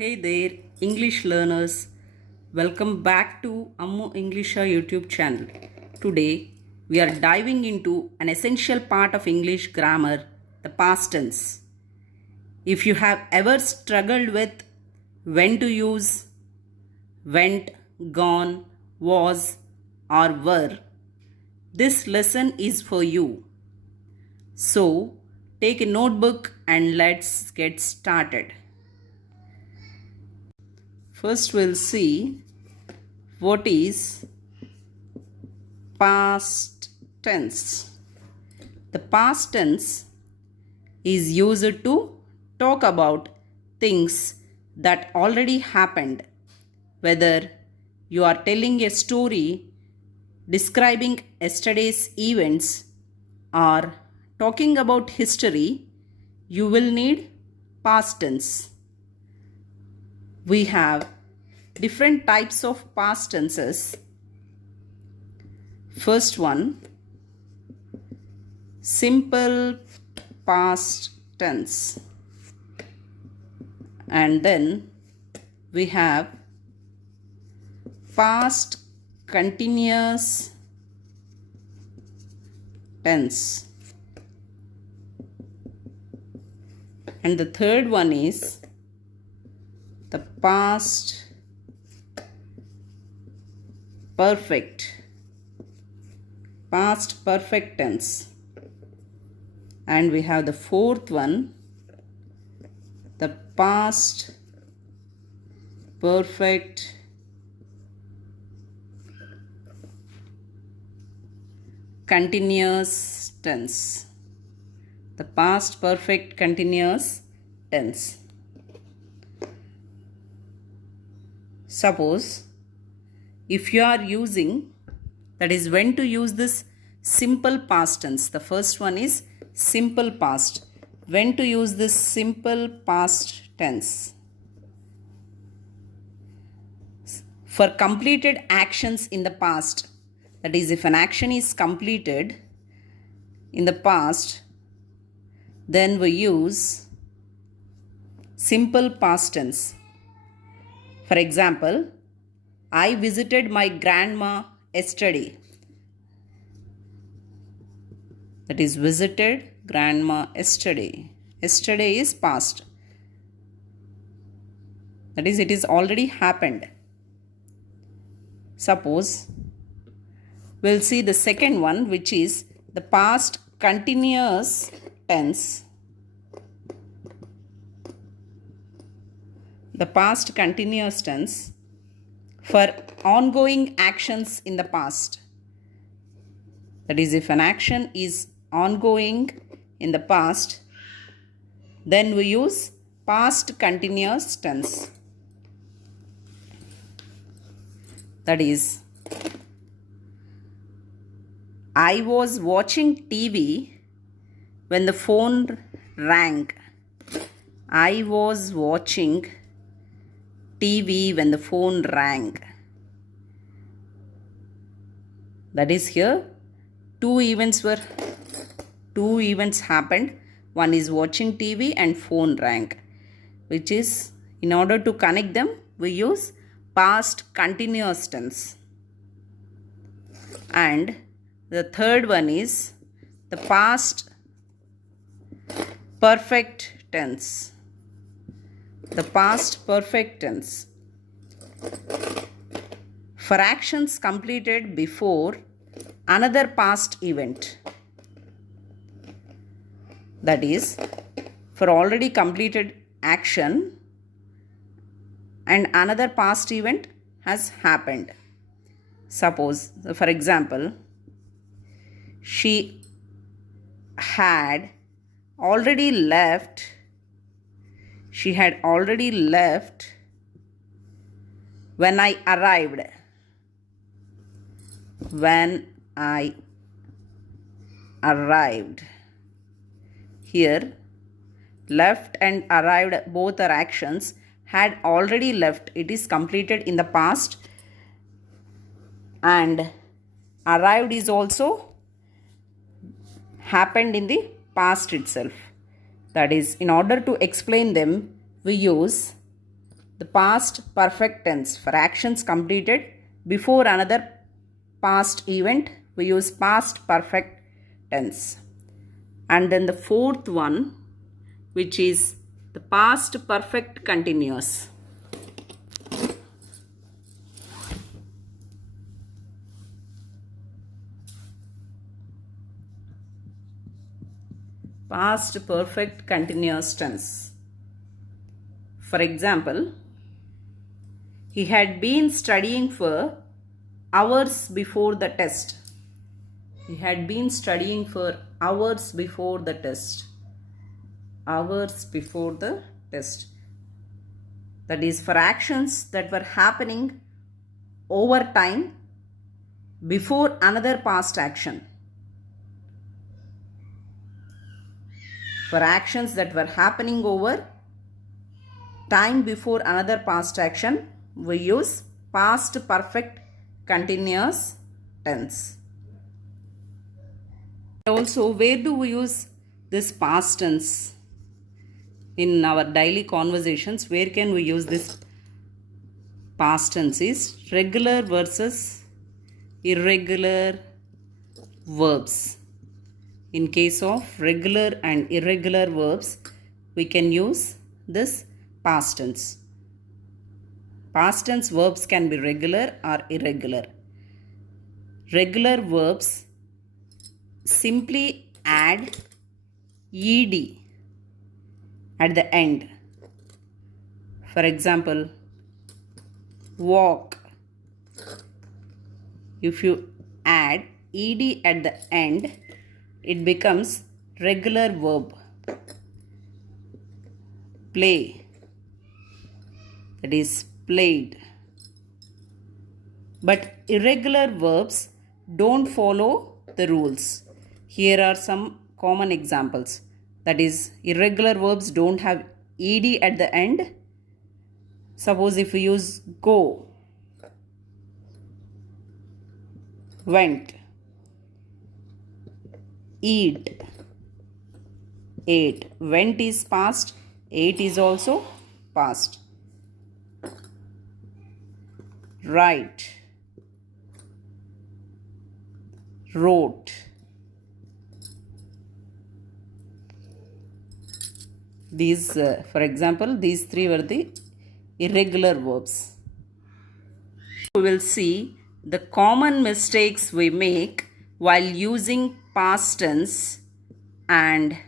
Hey there, English learners. Welcome back to Ammu Englisha YouTube channel. Today, we are diving into an essential part of English grammar, the past tense. If you have ever struggled with when to use went, gone, was, or were, this lesson is for you. So, take a notebook and let's get started. First, we'll see what is past tense. The past tense is used to talk about things that already happened, whether you are telling a story describing yesterday's events or talking about history. You will need past tense. We have different types of past tenses. First one, simple past tense. And then we have past continuous tense. And the third one is the past perfect tense. And we have the fourth one, the past perfect continuous tense. The past perfect continuous tense. Suppose if you are using, that is when to use this simple past tense. The first one is simple past. When to use this simple past tense? For completed actions in the past. That is, if an action is completed in the past, then we use simple past tense. For example, I visited my grandma yesterday. That is, visited grandma yesterday. Yesterday is past. That is, it is already happened. Suppose, we'll see the second one, which is the past continuous tense. The past continuous tense for ongoing actions in the past. That is, if an action is ongoing in the past, then we use past continuous tense. That is, I was watching TV when the phone rang. I was watching TV when the phone rang. That is, here two events happened. One is watching TV and phone rang, which is, in order to connect them, we use past continuous tense. And the third one is the past perfect tense. The past perfect tense. For actions completed before another past event. That is, for already completed action and another past event has happened. Suppose, for example, she had already left. She had already left when I arrived. When I arrived. Here, left and arrived, both are actions. Had already left, it is completed in the past. And arrived is also happened in the past itself. That is, in order to explain them, we use the past perfect tense. For actions completed before another past event, we use past perfect tense. And then the fourth one, which is the past perfect continuous. Past perfect continuous tense. For example, he had been studying for hours before the test. He had been studying for hours before the test. Hours before the test. That is for actions that were happening over time before another past action. For actions that were happening over time before another past action, we use past perfect continuous tense. Also, where do we use this past tense in our daily conversations? Where can we use this past tense is regular versus irregular verbs. In case of regular and irregular verbs, we can use this past tense. Past tense verbs can be regular or irregular. Regular verbs simply add ed at the end. For example, walk. If you add ed at the end, it becomes regular verb. Play. That is played. But irregular verbs don't follow the rules. Here are some common examples. That is, irregular verbs don't have ed at the end. Suppose if we use go, went, eat, ate. Went is past, ate is also past. Write, wrote. These, for example, these three were the irregular verbs. We will see the common mistakes we make while using past tense, and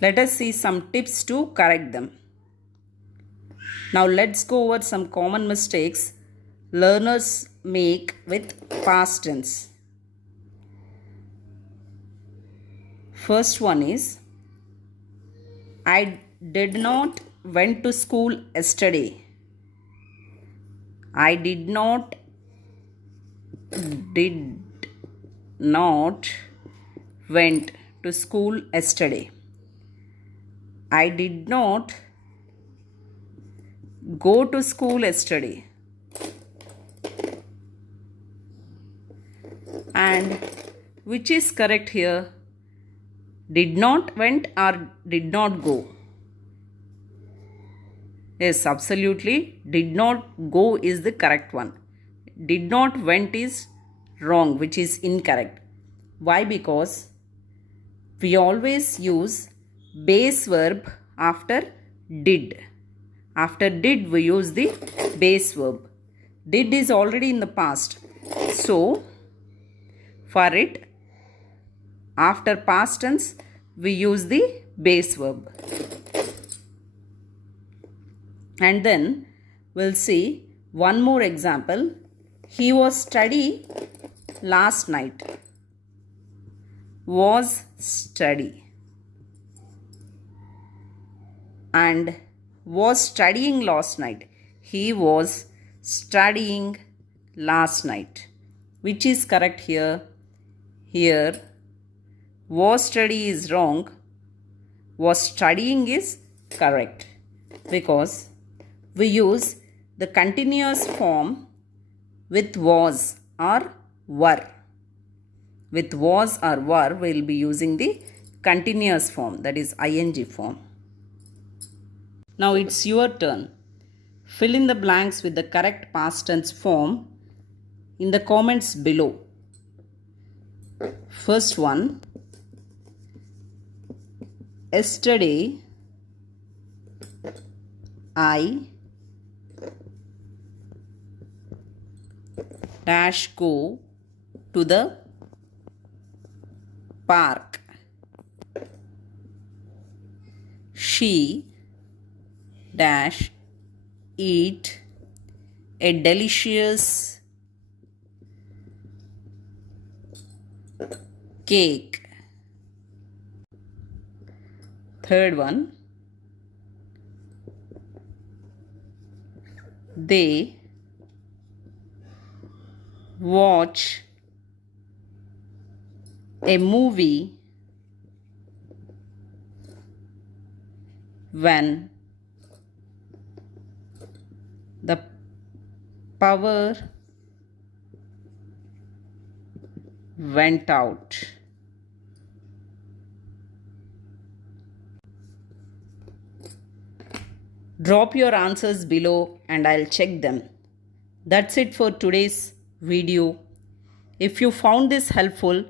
let us see some tips to correct them. Now let's go over some common mistakes learners make with past tense. First one is, I did not went to school yesterday. I did not went to school yesterday. I did not go to school yesterday. And which is correct here? Did not went or did not go? Yes, absolutely. Did not go is the correct one. Did not went is wrong, which is incorrect. Why? Because we always use base verb after did. After did, we use the base verb. Did is already in the past. So, for it, after past tense, we use the base verb. And then we'll see one more example. He was study last night. Was study. And was studying last night. He was studying last night. Which is correct here? Here, was study is wrong. Was studying is correct. Because we use the continuous form with was or were. With was or were, we will be using the continuous form, that is ing form. Now it's your turn. Fill in the blanks with the correct past tense form in the comments below. First one, yesterday I dash go to the park. She dash eat a delicious cake. Third one, they watch a movie when the power went out. Drop your answers below and I'll check them. That's it for today's video. If you found this helpful,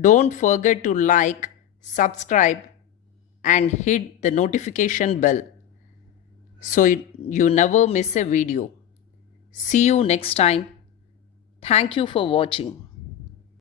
don't forget to like, subscribe and hit the notification bell so you never miss a video. See you next time. Thank you for watching.